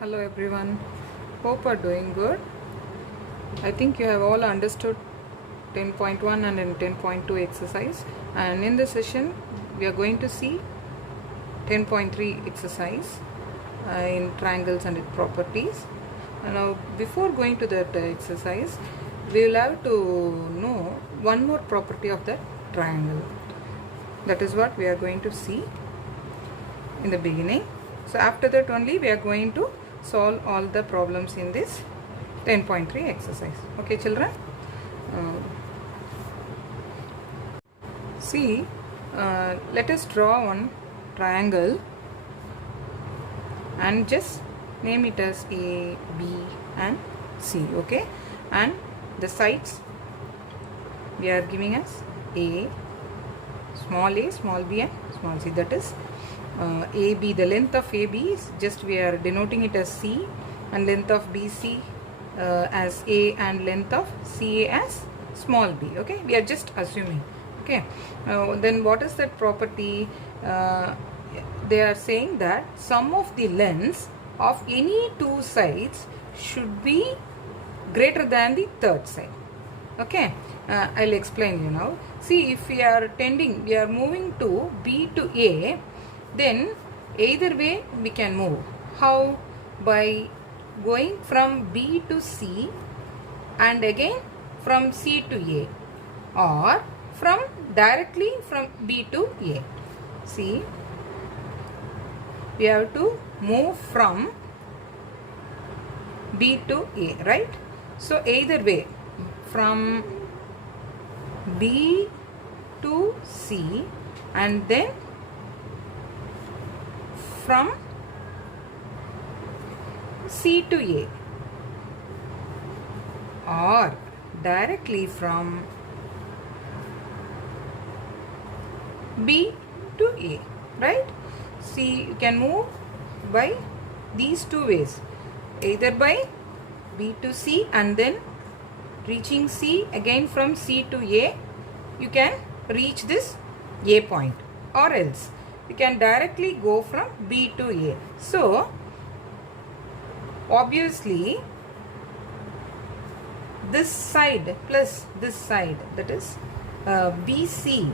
Hello everyone, hope are doing good. I think you have all understood 10.1 and 10.2 exercise, and in this session we are going to see 10.3 exercise in triangles and its properties. And now before going to that exercise, we will have to know one more property of that triangle. That is what we are going to see in the beginning. So after that only we are going to solve all the problems in this 10.3 exercise. Okay children, see, let us draw one triangle and just name it as A, B and C. Okay, and the sides we are giving as a, small b and small c. That is AB, the length of AB is just we are denoting it as C, and length of BC as A, and length of CA as small b. Okay, we are just assuming. Okay, then what is that property? They are saying that sum of the lengths of any two sides should be greater than the third side. Okay, I'll explain you now. See, if we are moving to B to A, then either way we can move. How? By going from B to C and again from C to A, or from directly from B to A. See, we have to move from B to A, right? So either way, from B to C and then from C to A, or directly from B to A, right? See, you can move by these two ways, either by B to C and then reaching C, again from C to A you can reach this A point, or else you can directly go from B to A. So obviously this side plus this side, that is BC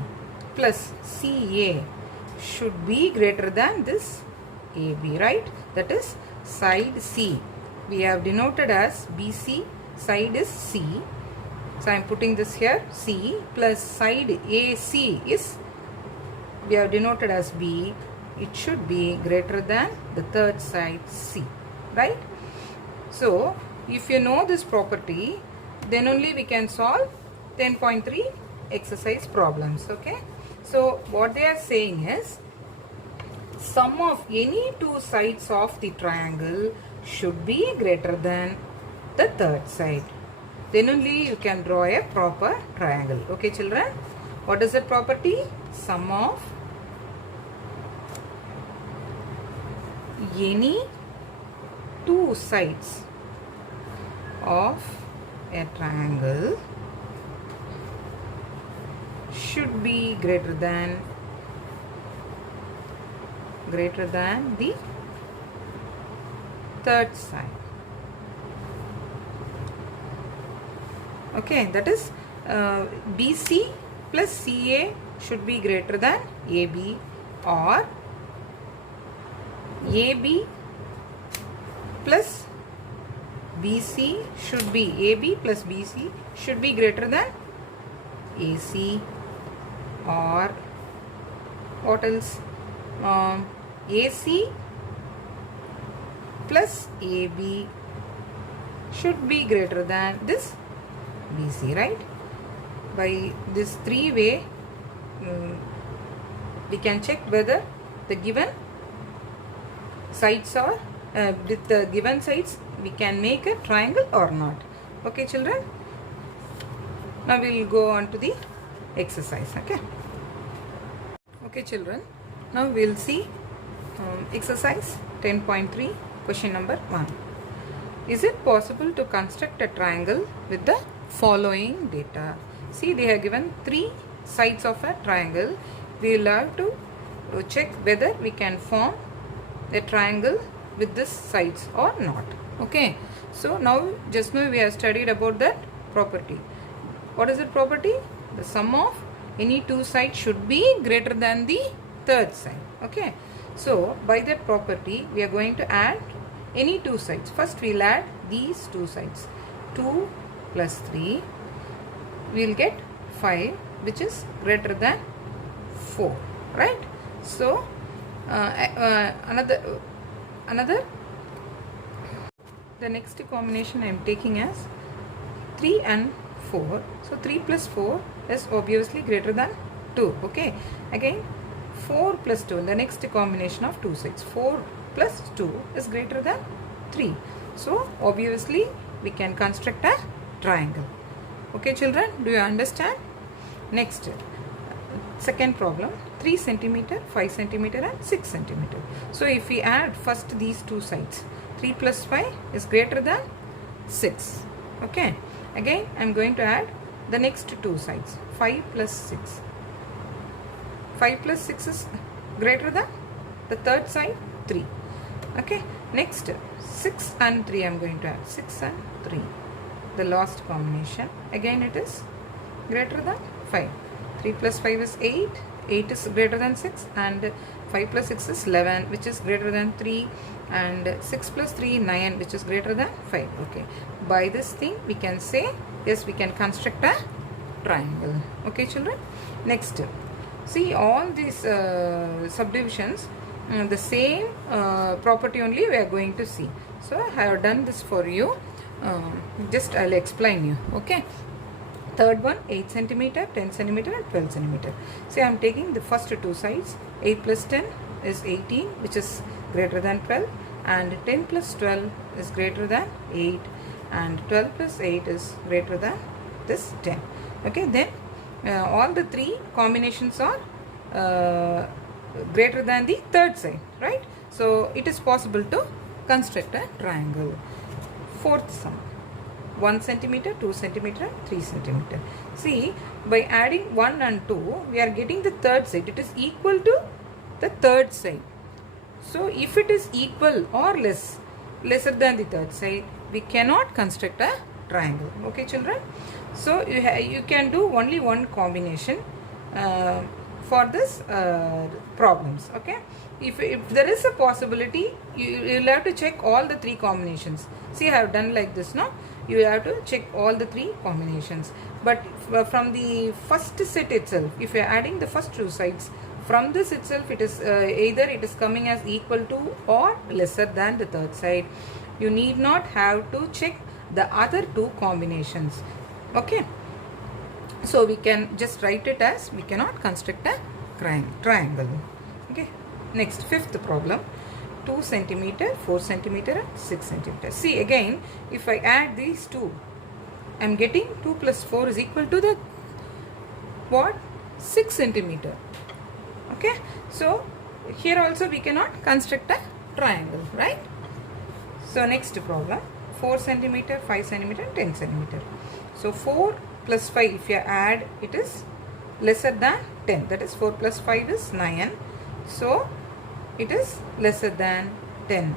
plus CA, should be greater than this AB, right? That is side C. We have denoted as BC, side is C. So I am putting this here, C, plus side AC is, we have denoted as B. It should be greater than the third side C, right? So if you know this property, then only we can solve 10.3 exercise problems. Okay, so what they are saying is sum of any two sides of the triangle should be greater than the third side. Then only you can draw a proper triangle. Okay children, what is that property? Sum of any two sides of a triangle should be greater than the third side. Okay, that is BC plus CA should be greater than AB, or AB plus BC should be, AB plus BC should be greater than AC, or what else? AC plus AB should be greater than this BC, right? By this three way we can check whether the given sides are with the given sides we can make a triangle or not. Okay children, now we will go on to the exercise. Okay children, now we will see exercise 10.3, question number 1. Is it possible to construct a triangle with the following data? See, they have given three sides of a triangle. We will have to check whether we can form a triangle with this sides or not. Okay, so now just now we have studied about that property. What is the property? The sum of any two sides should be greater than the third side. Okay, so by that property we are going to add any two sides. First we will add these two sides. 2 plus 3, we will get 5, which is greater than 4, right? So another the next combination I am taking as 3 and 4. So 3 plus 4 is obviously greater than 2. Okay, again 4 plus 2, the next combination of two sides. 4 plus 2 is greater than 3. So obviously we can construct a triangle. Okay children, do you understand? Next, second problem, 3 centimeter, 5 centimeter and 6 centimeter. So if we add first these two sides, 3 plus 5 is greater than 6. Okay, again I am going to add the next two sides. 5 plus 6. 5 plus 6 is greater than the third side, 3. Okay, next 6 and 3 I am going to add. 6 and 3, the last combination. Again it is greater than 5. 3 plus 5 is 8. 8 is greater than 6, and 5 plus 6 is 11, which is greater than 3, and 6 plus 3 9, which is greater than 5. Okay, by this thing we can say yes, we can construct a triangle. Okay children, next see all these subdivisions, the same property only we are going to see. So I have done this for you, just I'll explain you. Okay, third one, 8 centimeter, 10 centimeter and 12 centimeter. See, I am taking the first two sides. 8 plus 10 is 18, which is greater than 12, and 10 plus 12 is greater than 8, and 12 plus 8 is greater than this 10. Okay, then all the three combinations are greater than the third side, right? So it is possible to construct a triangle. Fourth sum, 1 centimeter, 2 centimeter, 3 centimeter. See, by adding 1 and 2, we are getting the third side. It is equal to the third side. So if it is equal or lesser than the third side, we cannot construct a triangle. Okay children, so you can do only one combination for this problems. Okay, if there is a possibility, you will have to check all the three combinations. See, I have done like this now. You have to check all the three combinations, but from the first set itself, if you are adding the first two sides, from this itself it is either it is coming as equal to or lesser than the third side. You need not have to check the other two combinations. Okay, so we can just write it as we cannot construct a triangle. Okay, next, fifth problem, 2 centimeter, 4 centimeter and 6 centimeter. See, again if I add these two, I am getting 2 plus 4 is equal to the what? 6 centimeter. Okay, so here also we cannot construct a triangle, right? So next problem, 4 centimeter, 5 centimeter and 10 centimeter. So 4 plus 5, if you add, it is lesser than 10. That is 4 plus 5 is 9. So it is lesser than 10.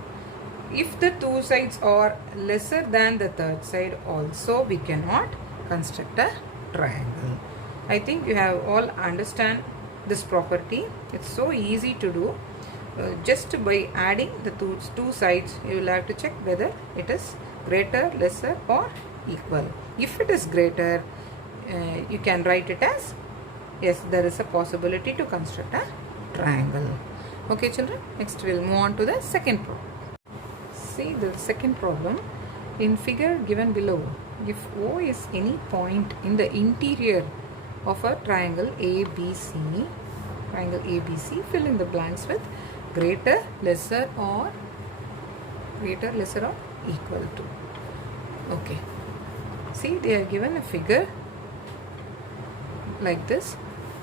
If the two sides are lesser than the third side, also we cannot construct a triangle. I think you have all understand this property. It's so easy to do. Just by adding the two sides, you will have to check whether it is greater, lesser or equal. If it is greater, you can write it as yes, there is a possibility to construct a triangle. Okay children, next we will move on to the second problem. See the second problem. In figure given below, if O is any point in the interior of a triangle ABC, fill in the blanks with greater, lesser or equal to. Okay, see, they are given a figure like this,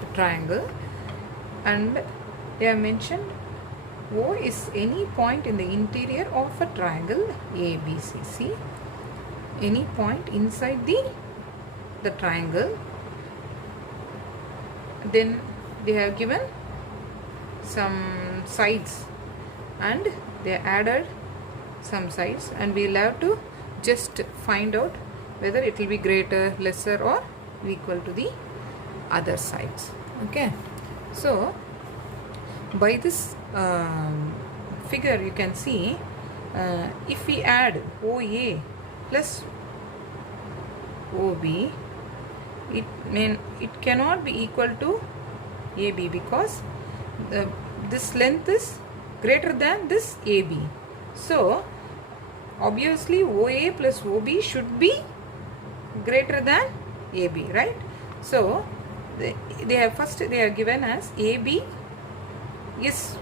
a triangle, and they have mentioned O is any point in the interior of a triangle ABC. See, any point inside the triangle. Then they have given some sides and they added some sides, and we'll have to just find out whether it will be greater, lesser, or equal to the other sides. Okay, so by this figure you can see, if we add OA plus OB, it cannot be equal to AB because this length is greater than this AB. So obviously OA plus OB should be greater than AB, right? So they are given as AB is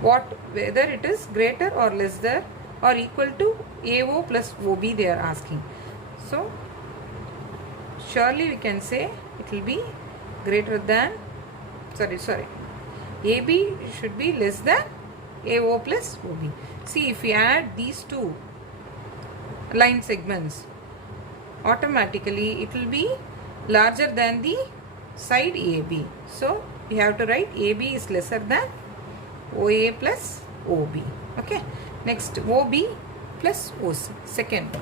what, whether it is greater or lesser or equal to AO plus OB they are asking. So surely we can say it will be greater than, AB should be less than AO plus OB. See, if we add these two line segments, automatically it will be larger than the side AB. So we have to write AB is lesser than OA plus OB. Okay. Next, OB plus OC. Second.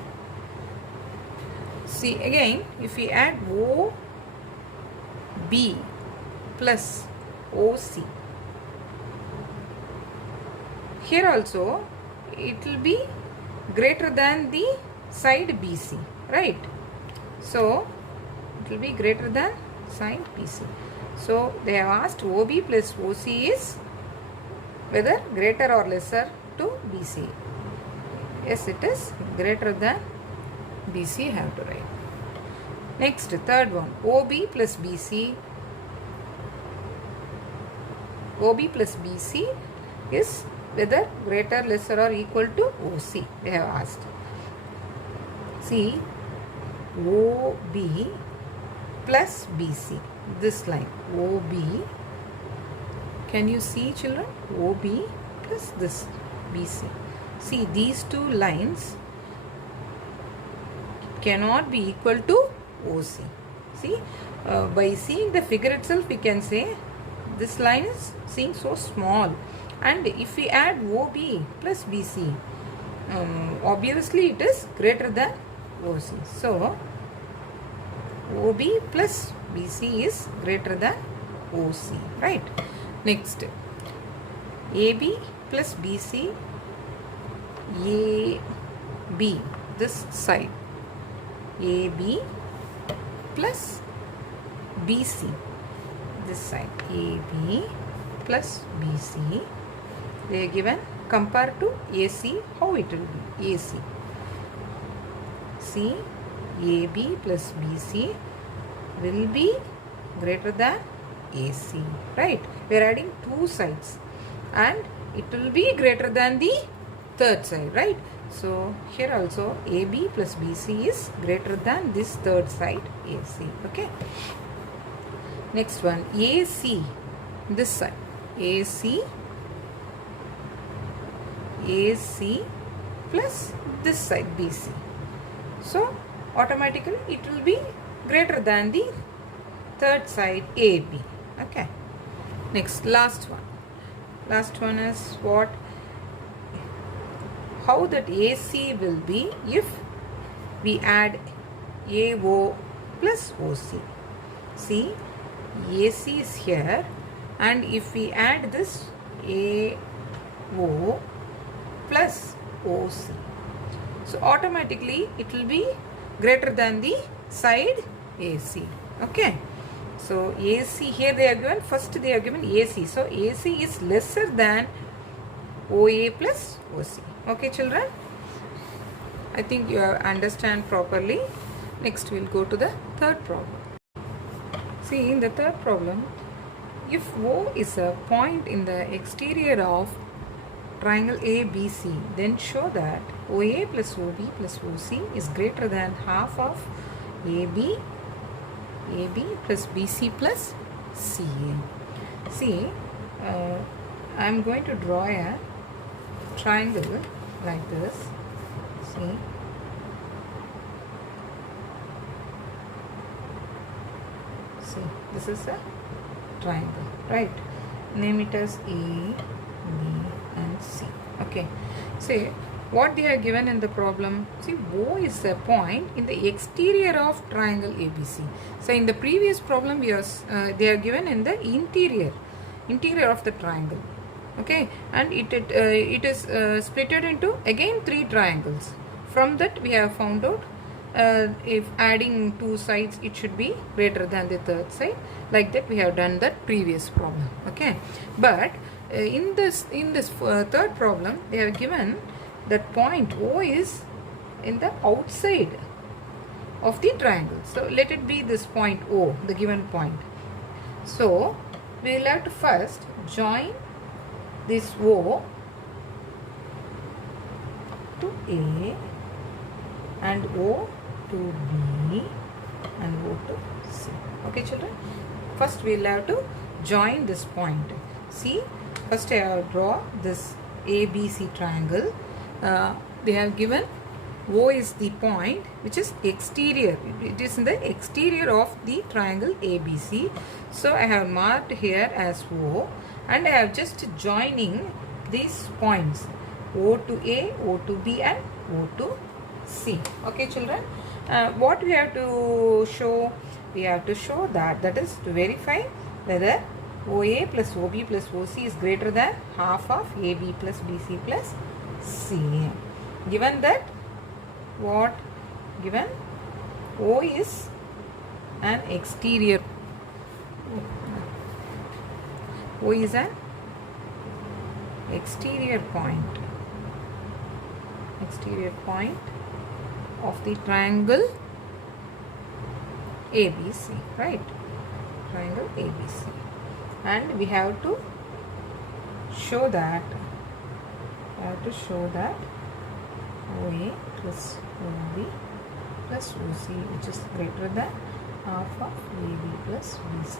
See, again, if we add OB plus OC, here also it will be greater than the side BC, right? So it will be greater than side BC. So they have asked OB plus OC is whether greater or lesser to BC. Yes, it is greater than BC, have to write. Next, third one, OB plus BC. OB plus BC is whether greater, lesser or equal to OC, they have asked. See, OB plus BC, this line, OB, can you see children? OB plus this BC. See, these two lines cannot be equal to OC. See, by seeing the figure itself, we can say this line is seeing so small, and if we add OB plus BC, obviously it is greater than OC. So OB plus BC is greater than OC, right? Next, AB plus BC, AB, this side, AB plus BC, this side, AB plus BC, they are given. Compare to AC, how it will be? AC, see, AB plus BC will be greater than AC, right? We are adding two sides and it will be greater than the third side, right? So here also AB plus BC is greater than this third side AC. Okay. Next one, AC, this side, AC plus this side BC. So automatically it will be greater than the third side AB. Okay. Next, last one. Last one is what? How that AC will be if we add AO plus OC. See, AC is here, and if we add this AO plus OC, so automatically it will be greater than the side AC. Okay. So AC, here they are given, first they are given AC. So AC is lesser than OA plus OC. Okay children, I think you understand properly. Next we will go to the third problem. See, in the third problem, if O is a point in the exterior of triangle ABC, then show that OA plus OB plus OC is greater than half of AB plus BC plus CA. See, I am going to draw a triangle like this. See, this is a triangle, right? Name it as A, B and C. Okay, say what they are given in the problem. See, O is a point in the exterior of triangle ABC. So in the previous problem, they are given in the interior of the triangle. Okay, and it is splitted into again 3 triangles. From that we have found out if adding 2 sides, it should be greater than the third side. Like that we have done that previous problem. Okay, but in this third problem, they have given that point O is in the outside of the triangle. So let it be this point O, the given point. So we will have to first join this O to A and O to B and O to C. Okay, children? First we will have to join this point. See, first I have draw this ABC triangle. They have given O is the point which is exterior. It is in the exterior of the triangle ABC. So I have marked here as O, and I have just joining these points O to A, O to B and O to C. Okay, children? What we have to show? We have to show that is to verify whether OA plus OB plus OC is greater than half of AB plus BC plus C. Given that, what given? O is an exterior. O is an exterior point of the triangle ABC, right? Triangle ABC, and we have to show that OA plus OB plus OC, which is greater than half of AB plus BC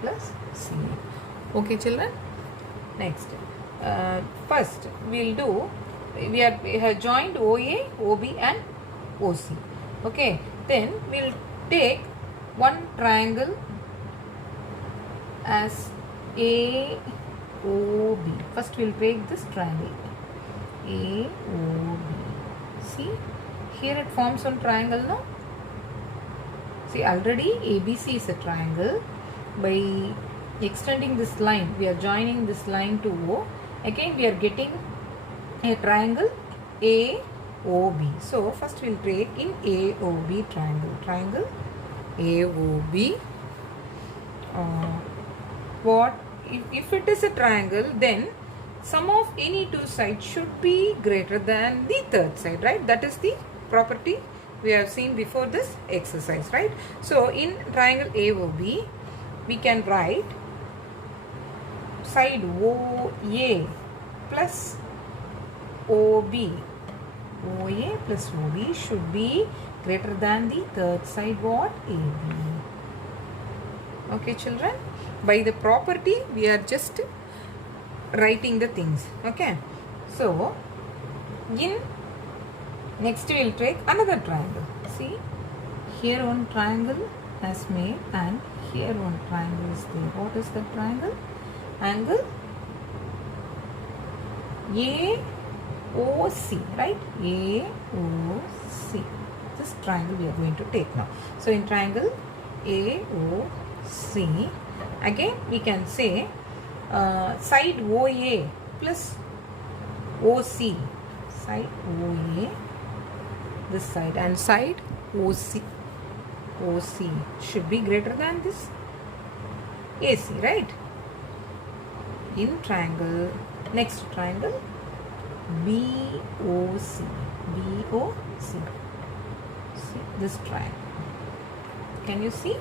plus C. Okay, children? Next, first we have joined OA, OB and OC. Okay, then we will take one triangle as AOB. First we will take this triangle AOB. See, here it forms one triangle now. See, already ABC is a triangle. By extending this line, we are joining this line to O. Again we are getting a triangle AOB. So first we will take in AOB triangle AOB. What if it is a triangle, then sum of any two sides should be greater than the third side, right? That is the property we have seen before this exercise, right? So in triangle AOB, we can write side OA plus OB. OA plus OB should be greater than the third side, what? AB. Okay, children? By the property, we are just writing the things. Okay. So, next we will take another triangle. See, here one triangle has made and here one triangle is there. What is the triangle? Angle AOC, right? AOC. This triangle we are going to take now. So in triangle AOC, again we can say side OA plus OC. Side OA, this side, and side OC should be greater than this AC, right? In triangle, next triangle BOC. See this triangle. Can you see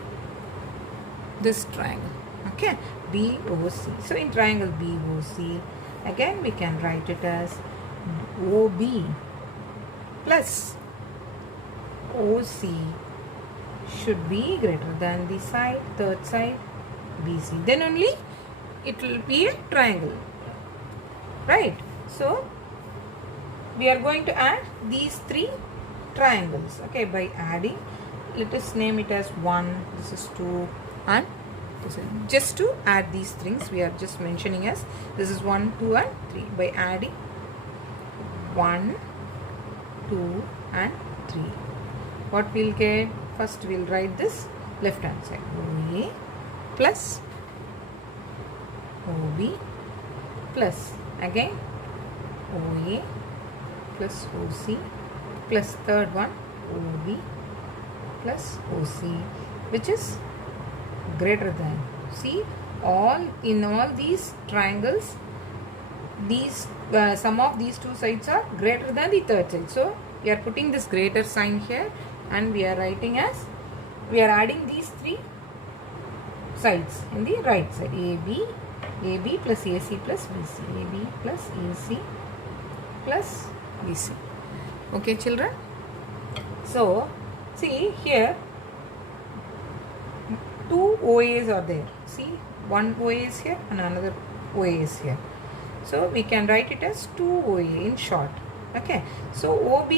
this triangle? Okay, BOC. So in triangle BOC, again we can write it as OB plus OC should be greater than the third side BC. Then only it will be a triangle, right? So we are going to add these three triangles. Okay, by adding, let us name it as 1, this is 2, and this is, just to add these things we are just mentioning as this is 1, 2 and 3. By adding 1, 2 and 3. What we'll get? First we'll write this left hand side. OA plus OB plus again OA plus OC plus third one OB plus OC, which is greater than. See, in all these triangles, these sum of these two sides are greater than the third side. So we are putting this greater sign here, and we are writing as, we are adding these three sides in the right side. AB plus AC plus BC, AB plus AC plus BC. Okay, children. So see here, two OAs are there. See, one OA is here and another OA is here. So we can write it as 2 OA in short. Okay. So OB,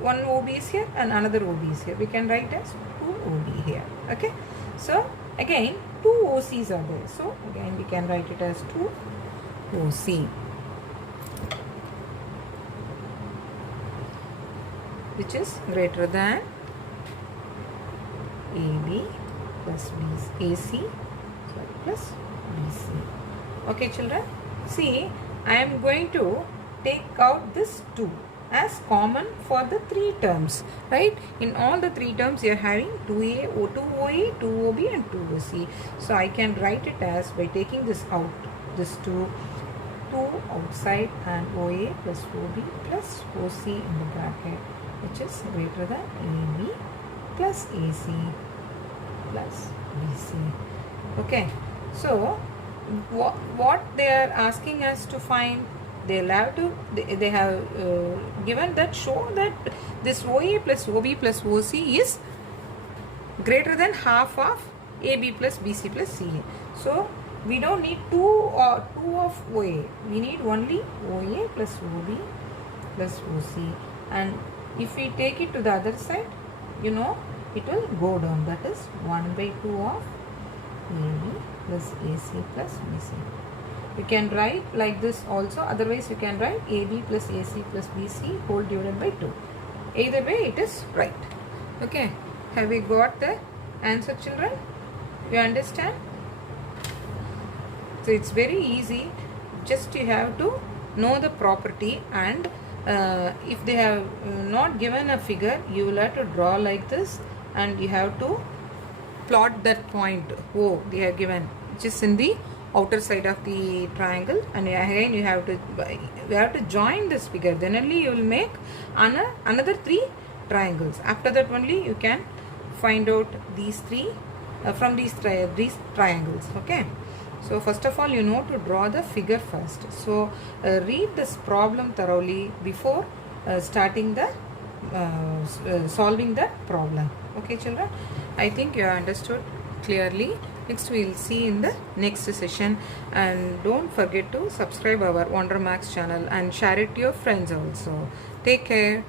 one OB is here and another OB is here. We can write as 2 OB here. Okay. So again 2 OCs are there. So again we can write it as 2 OC, which is greater than AB plus BC, AC plus BC. Okay, children. See, I am going to take out this 2 as common for the 3 terms, right? In all the 3 terms you are having 2A, 2 OA, 2 OB and 2 OC. So I can write it as, by taking this out, this 2 outside, and OA plus OB plus OC in the bracket, which is greater than AB plus AC plus BC. Okay. So what they are asking us to find, they have given that, show that this OA plus OB plus OC is greater than half of AB plus BC plus CA. So we don't need 2 of OA, we need only OA plus OB plus OC, and if we take it to the other side, you know, it will go down. That is 1/2 of AB plus AC plus BC. You can write like this also. Otherwise, you can write AB plus AC plus BC whole divided by 2. Either way, it is right. Okay. Have we got the answer, children? You understand? So it's very easy. Just you have to know the property, and if they have not given a figure, you will have to draw like this, and you have to plot that point O they have given, which is in the outer side of the triangle, and again you have to join this figure. Then only you will make another 3 triangles. After that only you can find out these 3 from these triangles. Okay. So first of all, you know to draw the figure first. So read this problem thoroughly before starting the solving the problem. Okay, children. I think you have understood clearly. Next we will see in the next session, and don't forget to subscribe our Wonder Max channel and share it to your friends also. Take care.